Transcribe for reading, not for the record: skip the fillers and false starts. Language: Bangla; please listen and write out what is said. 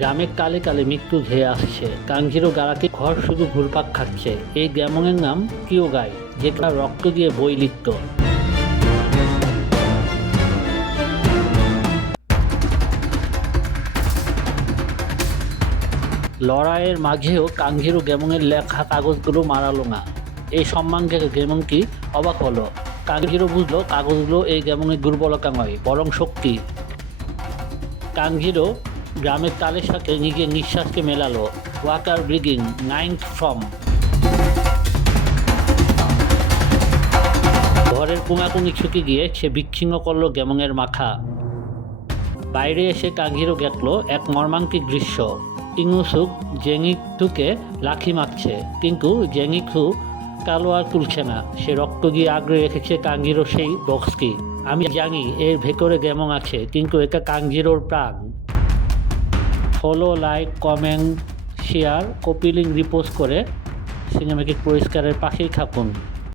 গ্রামে কালে কালে মৃত্যু ধেয়ে আসছে। কাঞ্জিরো গারাকে ঘর শুধু ঘুরপাক খাচ্ছে। এই গ্যামনের নাম কিয়োগাই, যেটা রক্ত দিয়ে বই লিখত। লড়াইয়ের মাঝেও কাঞ্জিরো গ্যামনের লেখা কাগজগুলো মারালো না। এই সম্মান দেখে গ্যামনকি অবাক হলো। কাঞ্জিরো বুঝলো কাগজগুলো এই গ্যামনের দুর্বলতা নয়, বরং শক্তি। কাঞ্জিরো গ্রামের তালের সাথে নিজের নিঃশ্বাসকে মেলালো। Waker ব্রিগিং 9th form. ঘরের কোনাকুনি ছুটে গিয়ে সে বিচ্ছিন্ন করলো গ্যামনের মাথা। বাইরে এসে কাঞ্জিরো দেখল এক মর্মান্তিক দৃশ্য। ইনুসুক জেংইথুকে লাথি মারছে, কিন্তু জেংইথু তলোয়ার তুলছে না। সে রক্ত দিয়ে আগলে রেখেছে কাঞ্জিরো সেই বক্সটি। আমি জানি এর ভেতরে গ্যামন আছে, কিন্তু এটা কাঞ্জিরোর প্রাণ। Follow, like, comment, share, copy link repost করে সিনেমেটিক পরিষ্কারের পাশেই থাকুন।